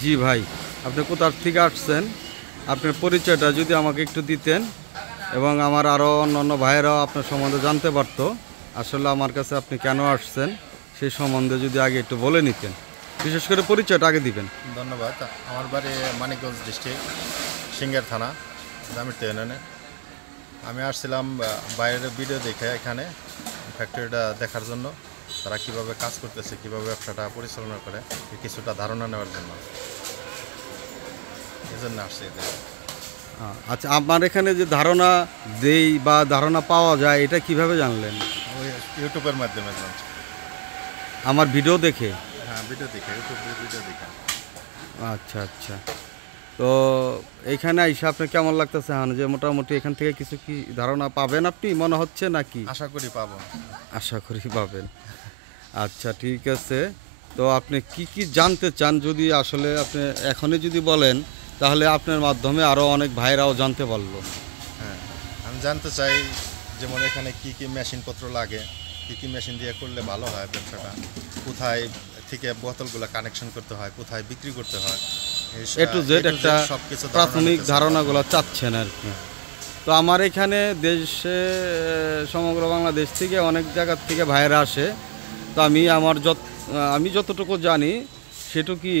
জি ভাই, আপনি কোথা থেকে আসছেন? আপনার পরিচয়টা যদি আমাকে একটু দিতেন এবং আমার আরও অন্যান্য ভাইয়েরাও আপনার সম্বন্ধে জানতে পারতো। আসলে আমার কাছে আপনি কেন আসছেন সেই সম্বন্ধে যদি আগে একটু বলে নিতেন, বিশেষ করে পরিচয়টা আগে দিবেন। ধন্যবাদ। আমার বাড়ি মানিকগঞ্জ ডিস্ট্রিক্ট সিঙ্গার থানা জামির ইউনিয়নে। আমি আসছিলাম বাইরের ভিডিও দেখে এখানে ফ্যাক্টরিটা দেখার জন্য, তারা কিভাবে কাজ করতেছে, কিভাবে ব্যবসাটা পরিচালনা করে, কিছুটা ধারণা নেওয়ার জন্য এই জন্য আসছি এখানে। আচ্ছা, আমার এখানে যে ধারণা দেই বা ধারণা পাওয়া যায় এটা কিভাবে জানলেন? ওই ইউটিউবের মাধ্যমে জানছি। আমার ভিডিও দেখে? হ্যাঁ, ভিডিও দেখে, ইউটিউবের ভিডিও দেখে। আচ্ছা আচ্ছা, তো এইখানে আইসা আপনার কেমন লাগতেছে? যে মোটামুটি এখান থেকে কিছু কি ধারণা পাবেন আপনি মনে হচ্ছে নাকি? আশা করি পাবো। আশা করি পাবেন। আচ্ছা ঠিক আছে, তো আপনি কি কি জানতে চান যদি আসলে আপনি এখনই যদি বলেন তাহলে আপনার মাধ্যমে আরও অনেক ভাইরাও জানতে পারলো। হ্যাঁ, আমি জানতে চাই যেমন এখানে কি কি মেশিনপত্র লাগে, কি কি মেশিন দিয়ে করলে ভালো হয় ব্যবসাটা, কোথায় থেকে বোতলগুলো কানেকশন করতে হয়, কোথায় বিক্রি করতে হয়, এ টু জেড একটা সবকিছু প্রাথমিক ধারণাগুলো চাচ্ছেন আর কি। তো আমার এখানে দেশে সমগ্র বাংলাদেশ থেকে অনেক জায়গার থেকে ভাইয়েরা আসে। তো আমি যতটুকু জানি সেটুকুই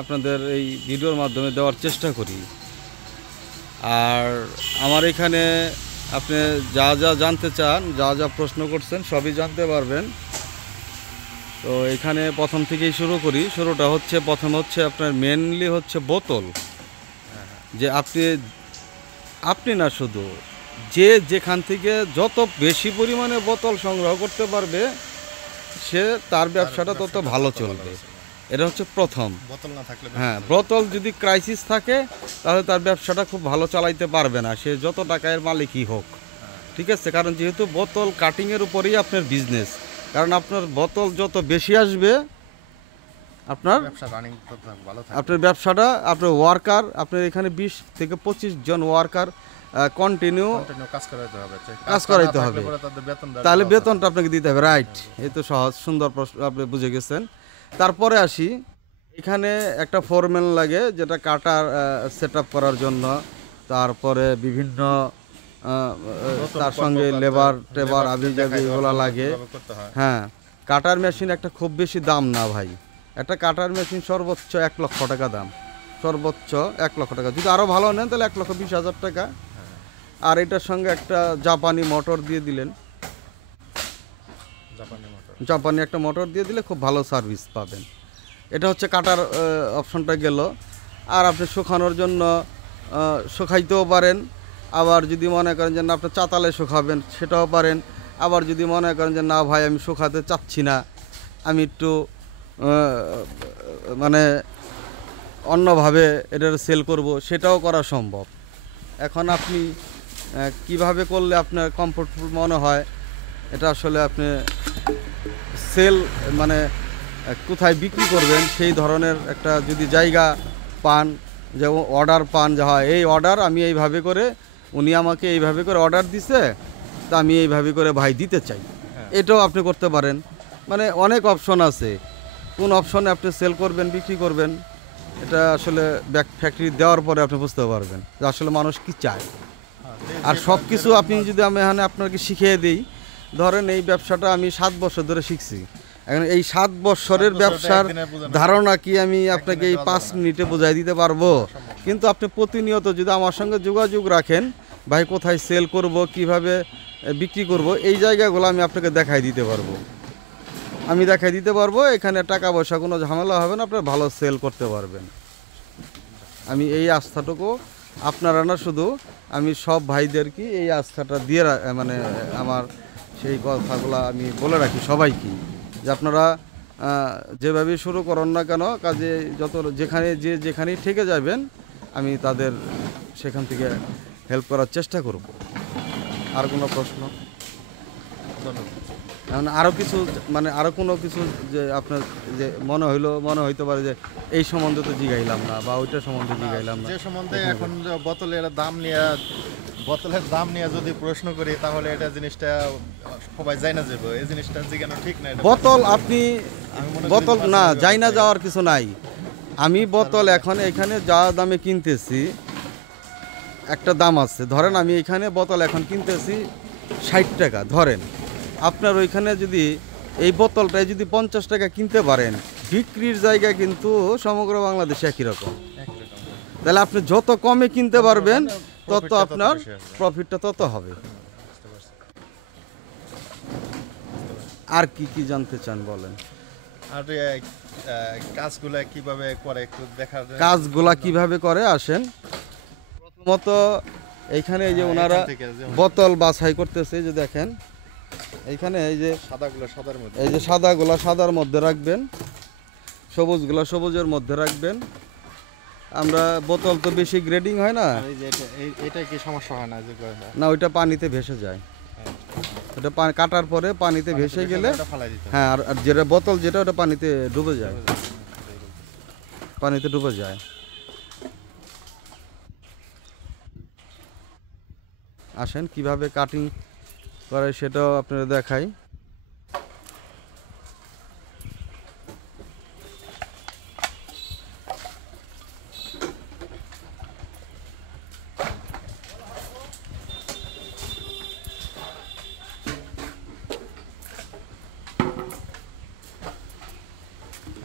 আপনাদের এই ভিডিওর মাধ্যমে দেওয়ার চেষ্টা করি। আর আমার এখানে আপনি যা যা জানতে চান, যা যা প্রশ্ন করছেন সবই জানতে পারবেন। তো এখানে প্রথম থেকেই শুরু করি। প্রথম হচ্ছে আপনার মেনলি হচ্ছে বোতল। যে আপনি না শুধু, যে যেখান থেকে যত বেশি পরিমাণে বোতল সংগ্রহ করতে পারবে সে তার ব্যবসাটা তত ভালো চলবে। এটা হচ্ছে প্রথম। বোতল না থাকলে হ্যাঁ, বোতল যদি ক্রাইসিস থাকে তাহলে তার ব্যবসাটা খুব ভালো চালাইতে পারবে না, সে যত টাকার মালিকই হোক। ঠিক আছে, কারণ যেহেতু বোতল কাটিংয়ের উপরেই আপনার বিজনেস, কারণ আপনার বোতল যত বেশি আসবে আপনার ব্যবসা রানিং ভালো থাকে। আপনার ব্যবসাটা, আপনার ওয়ার্কার, আপনার এখানে 20 থেকে 25 জন ওয়ার্কার কন্টিনিউ কাজ করাইতে হবে, তাহলে বেতনটা আপনাকে দিতে হবে। রাইট, এই তো সহজ সুন্দর প্রশ্ন, আপনি বুঝে গেছেন। তারপরে আসি, এখানে একটা ফোরম্যান লাগে যেটা কাটার সেট আপ করার জন্য, তারপরে বিভিন্ন তার সঙ্গে লেবার টেবার আবিজাবি এগুলো লাগে। হ্যাঁ, কাটার মেশিন একটা খুব বেশি দাম না ভাই। একটা কাটার মেশিন সর্বোচ্চ 1 লক্ষ টাকা দাম, সর্বোচ্চ 1 লক্ষ টাকা। যদি আরও ভালো নেন তাহলে 1,20,000 টাকা। আর এটার সঙ্গে একটা জাপানি মোটর দিয়ে দিলেন, জাপানি একটা মোটর দিয়ে দিলে খুব ভালো সার্ভিস পাবেন। এটা হচ্ছে কাটার অপশনটা গেল। আর আপনি শুকানোর জন্য শুকাইতেও পারেন, আবার যদি মনে করেন যে না আপনি চাতালে শুকাবেন সেটাও পারেন। আবার যদি মনে করেন যে না ভাই আমি শুকাতে চাচ্ছি না, আমি একটু মানে অন্যভাবে এটার সেল করব, সেটাও করা সম্ভব। এখন আপনি কিভাবে করলে আপনার কমফোর্টেবল মনে হয়, এটা আসলে আপনি সেল মানে কোথায় বিক্রি করবেন সেই ধরনের একটা যদি জায়গা পান, যে অর্ডার পান, যা হয় এই অর্ডার আমি এইভাবে করে, উনি আমাকে এইভাবে করে অর্ডার দিছে, তা আমি এইভাবে করে ভাই দিতে চাই, এটাও আপনি করতে পারেন। মানে অনেক অপশন আছে, কোন অপশনে আপনি সেল করবেন, বিক্রি করবেন, এটা আসলে ফ্যাক্টরি দেওয়ার পরে আপনি বুঝতে পারবেন যে আসলে মানুষ কি চায়। আর সব কিছু আপনি যদি আমি এখানে আপনাকে শিখিয়ে দিই, ধরেন এই ব্যবসাটা আমি 7 বছর ধরে শিখছি, এখন এই 7 বছরের ব্যবসার ধারণা কি আমি আপনাকে এই 5 মিনিটে বোঝাই দিতে পারবো? কিন্তু আপনি প্রতিনিয়ত যদি আমার সঙ্গে যোগাযোগ রাখেন, ভাই কোথায় সেল করব, কিভাবে বিক্রি করব, এই জায়গাগুলো আমি আপনাকে দেখাই দিতে পারবো। এখানে টাকা পয়সা কোনো ঝামেলা হবে না, আপনার ভালো সেল করতে পারবেন। আমি এই আস্থাটুকু আপনারা না শুধু, আমি সব ভাইদেরকে এই আস্থাটা দিয়ে মানে আমার সেই কথাগুলো আমি বলে রাখি সবাইকে, যে আপনারা যেভাবে শুরু করেন না কেন কাজে যেখানেই থেকে যাবেন আমি তাদের সেখান থেকে হেল্প করার চেষ্টা করব। আর কোনো প্রশ্ন? এখন আরও কিছু মানে আরও কোনো কিছু যে আপনার যে মনে হইতে পারে যে এই সম্বন্ধে তো জিগাইলাম না বা ওইটা সম্বন্ধে জিগাইলাম না, যে সম্বন্ধে এখন বোতলের দাম নিয়ে যদি প্রশ্ন করি তাহলে এটা জিনিসটা সবাই জানা যাবে, এই জিনিসটা জিজ্ঞানো ঠিক না। বোতল আপনি বোতল না যাই না যাওয়ার কিছু নাই। আমি বোতল এখন এখানে যা দামে কিনতেছি একটা দাম আছে, ধরেন আমি এখানে বোতল এখন কিনতেছি 60 টাকা ধরেন, আপনার ওইখানে যদি এই বোতলটায় যদি 50 টাকা কিনতে পারেন, বিক্রির জায়গায় কিন্তু সমগ্র বাংলাদেশে একই রকম। তাহলে আপনি যত কমে কিনতে পারবেন তত আপনার প্রফিটটা তত হবে। আর কি কি জানতে চান বলেন? আর কাজগুলা কিভাবে করে একটু দেখার কাজগুলা কিভাবে করে আসেন। প্রথমত এইখানে এই যে ওনারা এখান থেকে যেমন- বোতল বাছাই করতেছে, এই যে দেখেন এইখানে এই যে সাদাগুলো সাদার মধ্যে, এই যে সাদাগুলা সাদার মধ্যে রাখবেন, সবুজগুলা সবুজের মধ্যে রাখবেন। আমরা বোতল তো বেশি গ্রেডিং হয় না, আর এই যে এটা কি সমস্যা হয় না যে না ওইটা পানিতে ভেসে যায়, ওটা কাটার পরে পানিতে ভেসে গেলে ফালাই দিতে হ্যাঁ, আর যেটা বোতল যেটা ওটা পানিতে ডুবে যায়, পানিতে ডুবে যায়। আসেন কিভাবে কাটিং করে সেটাও আপনারা দেখাই।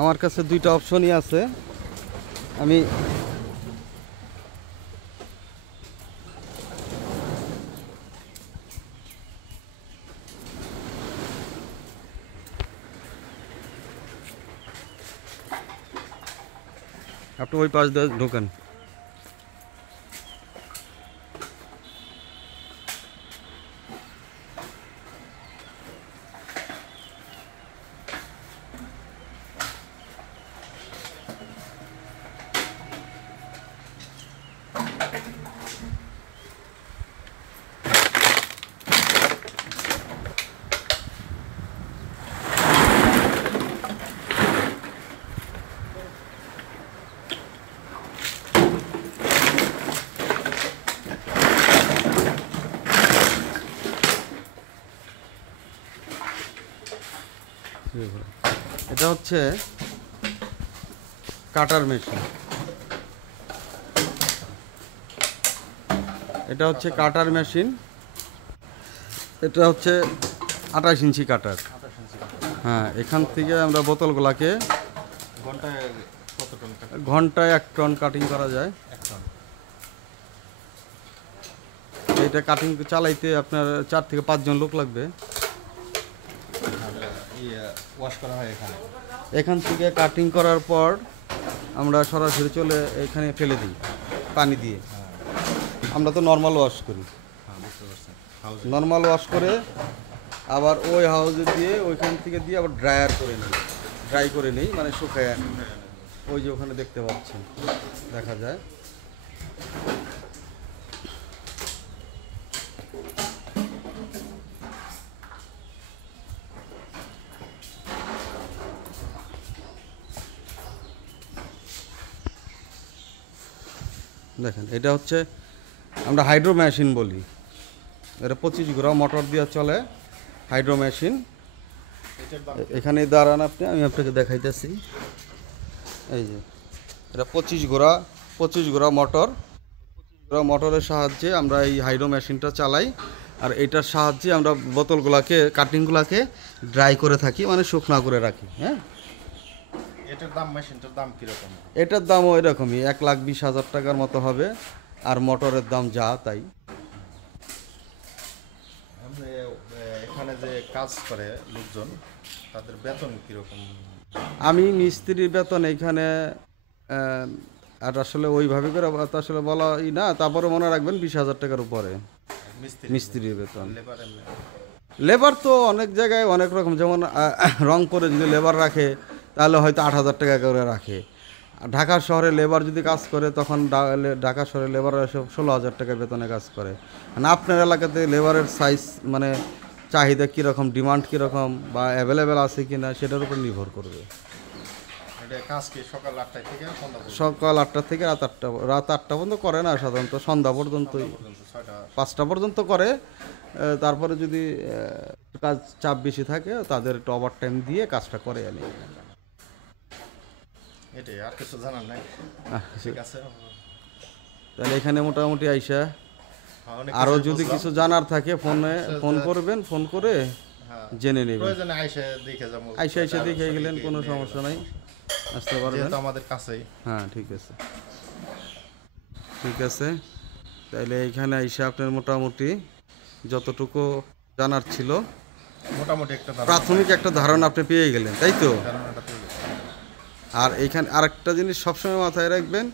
আমার কাছে দুইটা অপশনই আছে, আমি আপনি ওই পাশ দিয়ে ঢোকেন। এটা হচ্ছে কাটার মেশিন, এটা হচ্ছে কাটার মেশিন, এটা হচ্ছে 28 ইঞ্চি কাটার। হ্যাঁ, এখান থেকে আমরা বোতলগুলাকে ঘন্টায় কত টন কাটে? ঘন্টায় 1 টন কাটিং করা যায়। 1 টন। এটা কাটিং চালাইতে আপনার 4 থেকে 5 জন লোক লাগবে। ওয়াশ করা হয় এখানে। এখান থেকে কাটিং করার পর আমরা সরাসরি চলে এখানে ফেলে দিই পানি দিয়ে। আমরা তো নর্মাল ওয়াশ করি, হ্যাঁ, বুঝতে পারছেন। হাউস নর্মাল ওয়াশ করে আবার ওই হাউজে দিয়ে ওইখান থেকে দিয়ে আবার ড্রায়ার করে নিই, ড্রাই করে নিই মানে শুকায় আনি। ওই যে ওখানে দেখতে পাচ্ছেন দেখা যায়। দেখেন এটা হচ্ছে আমরা হাইড্রো মেশিন বলি, এটা 25 ঘোড়া মোটর দিয়ে চলে হাইড্রো মেশিন। এটার দাম এখানে দাঁড়ান আপনি, আমি আপনাকে দেখাইতেছি। এই যে এটা 25 ঘোড়া মোটর, 25 ঘোড়া মোটরের সাহায্যে আমরা এই হাইড্রো মেশিনটা চালাই। আর এটার সাহায্যে আমরা বোতলগুলোকে কাটিংগুলোকে ড্রাই করে থাকি, মানে শুকনা করে রাখি। হ্যাঁ, এটার দাম, মেশিনটার দাম কিরকম? এটার দামও এরকমই 1,20,000 টাকার মতো হবে, আর মোটরের দাম যা তাই। আপনি এখানে যে কাজ করে লোকজন, তাদের বেতন কিরকম? আমি মিস্ত্রির বেতন এইখানে আর আসলে ওইভাবে করে তো আসলে বলা না, তারপরে মনে রাখবেন 20,000 টাকার উপরে মিস্ত্রির বেতন। লেবার এমনি লেবার তো অনেক জায়গায় অনেক রকম, যেমন রংপুরে যদি লেবার রাখে তাহলে হয়তো 8,000 টাকা করে রাখে। আর ঢাকা শহরে লেবার যদি কাজ করে তখন ঢাকা শহরে লেবার 16,000 টাকা বেতনে কাজ করে। মানে আপনার এলাকাতে লেবারের সাইজ মানে চাহিদা কীরকম, ডিমান্ড কীরকম বা অ্যাভেলেবেল আছে কি না সেটার উপর নির্ভর করবে। এটা কাজ কি সকাল 8টা থেকে সন্ধ্যা পর্যন্ত? সকাল 8টা থেকে রাত 8টা পর্যন্ত করে না, সাধারণত সন্ধ্যা পর্যন্তই, 6টা 5টা পর্যন্ত করে। তারপরে যদি কাজ চাপ বেশি থাকে তাদের একটু ওভার টাইম দিয়ে কাজটা করে আনি। এটাই, আর কিছু জানার নাই। ঠিক আছে। তাহলে এখানে মোটামুটি আইসা হ্যাঁ, অনেক আরও কিছুই যদি বুঝলাম। কিছু জানার থাকে ফোন করবেন, ফোন করে হ্যাঁ, জেনে নেবেন। প্রয়োজনে আইসে দেখে যাবো। আইসা দেখে গেলেন, কোনো সমস্যা নাই, আসতে পারবেন। যেহেতু আমাদের কাছেই। হ্যাঁ ঠিক আছে, ঠিক আছে। তাইলে এইখানে আইসা আপনার মোটামুটি যতটুকু জানার ছিল মোটামুটি একটা প্রাথমিক একটা ধারণা আপনি পেয়ে গেলেন, তাই তো? ধারণাটা পেয়ে গেছি। আর এইখানে আরেকটা জিনিস সবসময় মাথায় রাখবেন,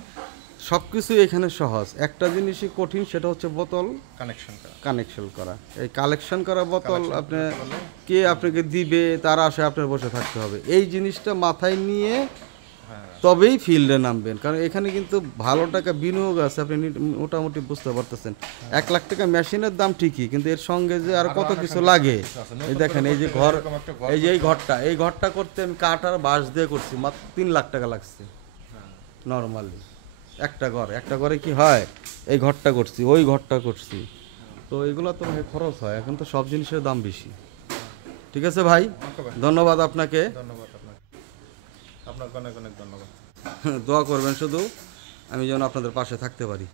সব কিছুই এখানে সহজ, একটা জিনিসই কঠিন, সেটা হচ্ছে বোতল কানেকশন করা। কানেকশন করা। এই কালেকশন করা বোতল Collection আপনি করতে পারলে- কে আপনাকে দিবে তার আশায় আপনার বসে থাকতে হবে। এই জিনিসটা মাথায় নিয়ে হ্যাঁ, তবেই ফিল্ডে নামবেন, কারণ এখানে কিন্তু ভালো টাকা বিনিয়োগ আছে, আপনি মোটামুটি বুঝতে পারতেছেন। 1 লাখ টাকা মেশিনের দাম ঠিকই, কিন্তু এর সঙ্গে যে আর কত কিছু লাগে। এই দেখেন, এই যে ঘর, এই যে এই ঘরটা করতে আমি কাঠ আর বাঁশ দিয়ে করছি, মাত্র 3 লাখ টাকা লাগছে নর্মালি। একটা ঘরে কি হয়, এই ঘরটা করছি, ওই ঘরটা করছি, তো এগুলো তো ভাই খরচ হয়, এখন তো সব জিনিসের দাম বেশি। ঠিক আছে ভাই, ধন্যবাদ আপনাকে। ধন্যবাদ আপনাকে। আপনাকে অনেক অনেক ধন্যবাদ। দোয়া করবেন শুধু, আমি যেন আপনাদের পাশে থাকতে পারি।